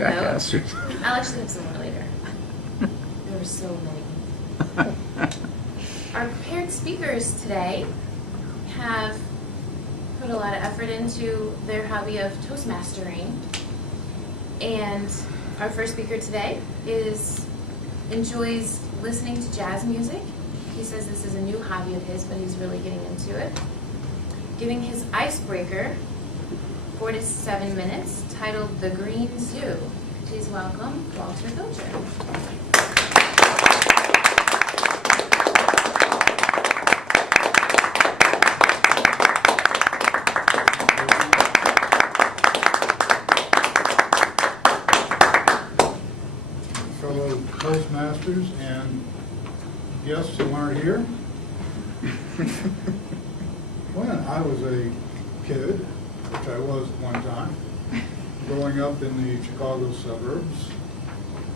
Jackass. I'll actually have some more later. There were so many. Our prepared speakers today have put a lot of effort into their hobby of Toastmastering. And our first speaker today enjoys listening to jazz music. He says this is a new hobby of his, but he's really getting into it. Giving his Icebreaker 4 to 7 minutes, titled The Green Zoo. Please welcome Walter Bilder. Fellow Toastmasters and guests who aren't here. When I was a kid, which I was at one time, growing up in the Chicago suburbs,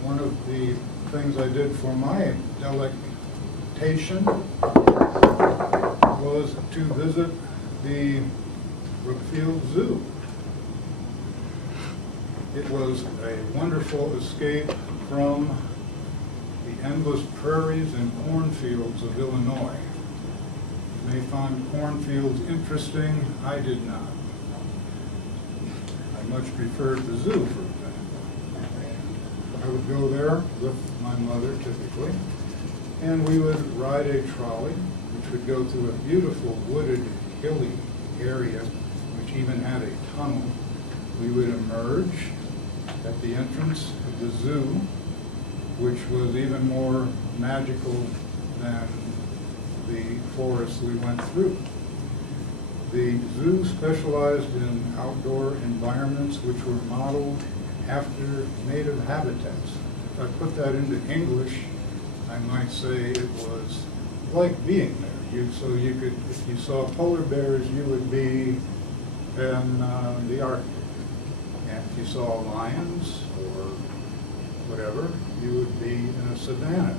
one of the things I did for my delectation was to visit the Brookfield Zoo. It was a wonderful escape from the endless prairies and cornfields of Illinois. You may find cornfields interesting. I did not. I much preferred the zoo, for example. I would go there with my mother, typically, and we would ride a trolley, which would go through a beautiful wooded, hilly area, which even had a tunnel. We would emerge at the entrance of the zoo, which was even more magical than the forest we went through. The zoo specialized in outdoor environments which were modeled after native habitats. If I put that into English, I might say it was like being there. So you could, if you saw polar bears, you would be in the Arctic. And if you saw lions or whatever, you would be in a savanna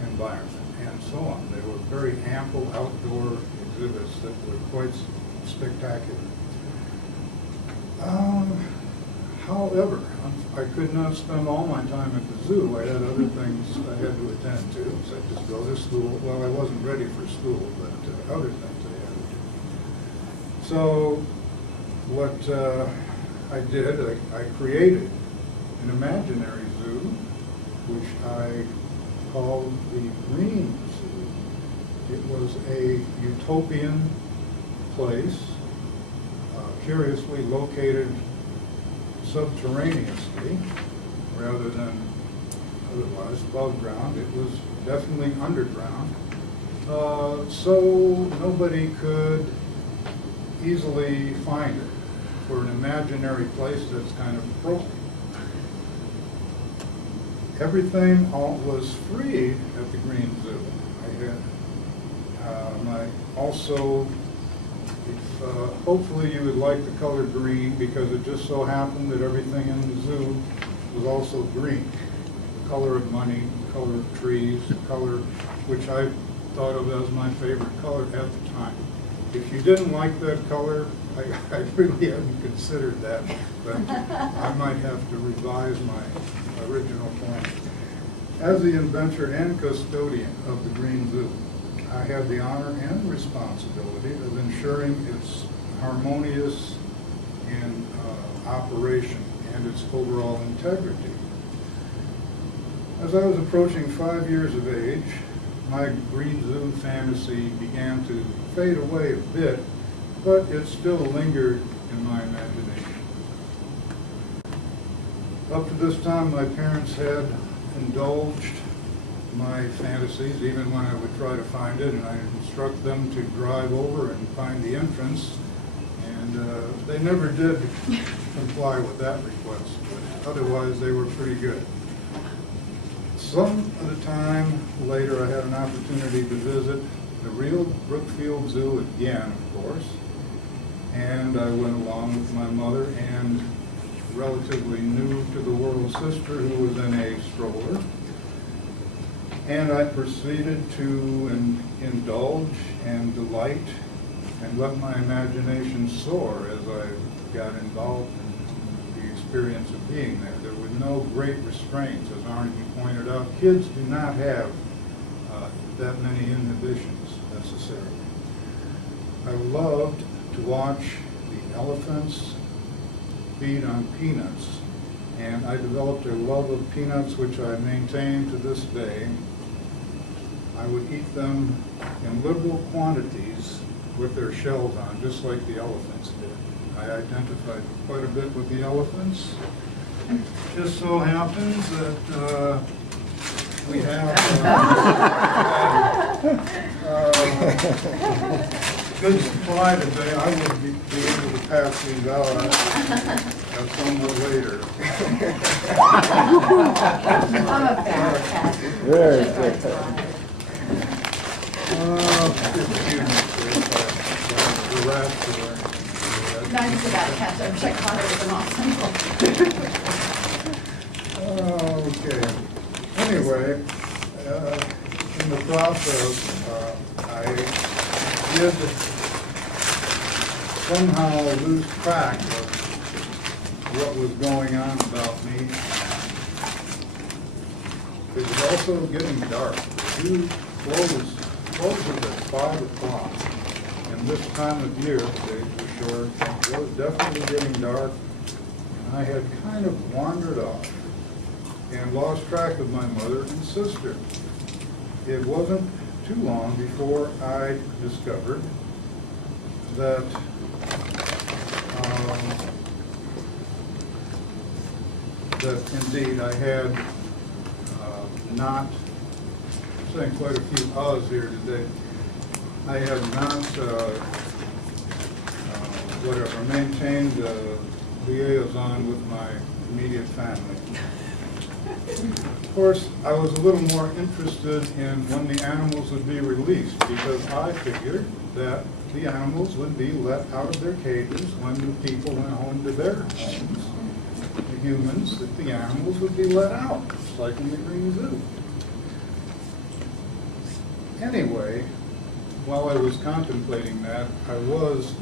environment, and so on. They were very ample outdoor exhibits that were quite spectacular. However, I could not spend all my time at the zoo. I had other things I had to attend to, such as go to school. Well, I wasn't ready for school, but other things I had to do. So what I did, I created an imaginary zoo, which I called the Green Zoo. It was a utopian place, curiously located subterraneously rather than otherwise above ground. It was definitely underground, so nobody could easily find it. For an imaginary place that's kind of broken. Everything was free at the Green Zoo. Also, hopefully you would like the color green, because it just so happened that everything in the zoo was also green. The color of money, the color of trees, the color which I thought of as my favorite color at the time. If you didn't like that color, I really hadn't considered that, but I might have to revise my original plan. As the inventor and custodian of the Green Zoo, I had the honor and responsibility of ensuring its harmonious in operation and its overall integrity. As I was approaching 5 years of age, my Green Zoo fantasy began to fade away a bit, but it still lingered in my imagination. Up to this time, my parents had indulged my fantasies, even when I would try to find it, and I instruct them to drive over and find the entrance, and they never did comply with that request, but otherwise they were pretty good. Some of the time later, I had an opportunity to visit the real Brookfield Zoo again, of course, and I went along with my mother and relatively new to the world sister who was in a stroller, and I proceeded to indulge and delight and let my imagination soar as I got involved in the experience of being there. There was no great restraints, as Arnie pointed out. Kids do not have that many inhibitions necessarily. I loved to watch the elephants feed on peanuts, and I developed a love of peanuts which I maintain to this day. I would eat them in liberal quantities with their shells on, just like the elephants did. I identified quite a bit with the elephants. Just so happens that we have good supply today. I will be able to pass these out somewhat later. I'm a bad cat. Very good. The rats are No, I'm just a bad cat. I wish I caught it with an awesome. Okay. Anyway, in the process, I did somehow lose track of what was going on about me. It was also getting dark. The zoo closes at 5 o'clock. And this time of year, the days were short, it was definitely getting dark. And I had kind of wandered off and lost track of my mother and sister. It wasn't too long before I discovered that indeed I had not, I'm saying quite a few ahs here today, I had not, maintained liaison with my immediate family. Of course, I was a little more interested in when the animals would be released, because I figured that the animals would be let out of their cages when the people went home to their homes. The humans, that the animals would be let out, just like in the Green Zoo. Anyway, while I was contemplating that, I was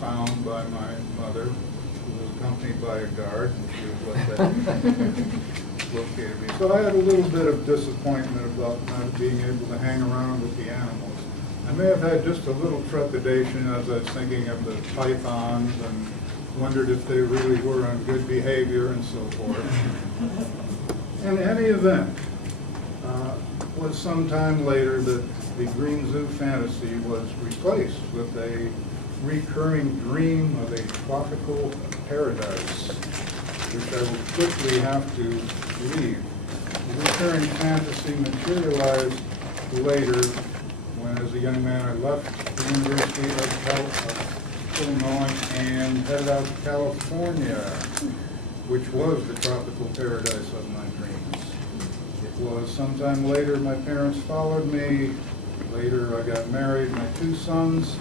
found by my mother, who was accompanied by a guard, and she was let that located me. So I had a little bit of disappointment about not being able to hang around with the animals. I may have had just a little trepidation as I was thinking of the pythons and wondered if they really were on good behavior and so forth. In any event, was some time later that the Green Zoo fantasy was replaced with a recurring dream of a tropical paradise, which I will quickly have to leave. The recurring fantasy materialized later when, as a young man, I left the University of Illinois and headed out to California, which was the tropical paradise of my dreams. It was sometime later my parents followed me. Later I got married. My 2 sons,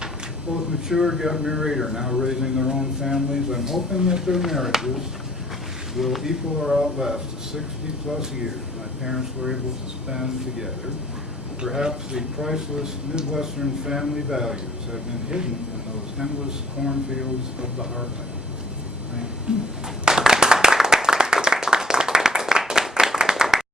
both matured, got married, are now raising their own families. I'm hoping that their marriages will equal or outlast the 60-plus years my parents were able to spend together. Perhaps the priceless Midwestern family values have been hidden in those endless cornfields of the heartland. Thank you.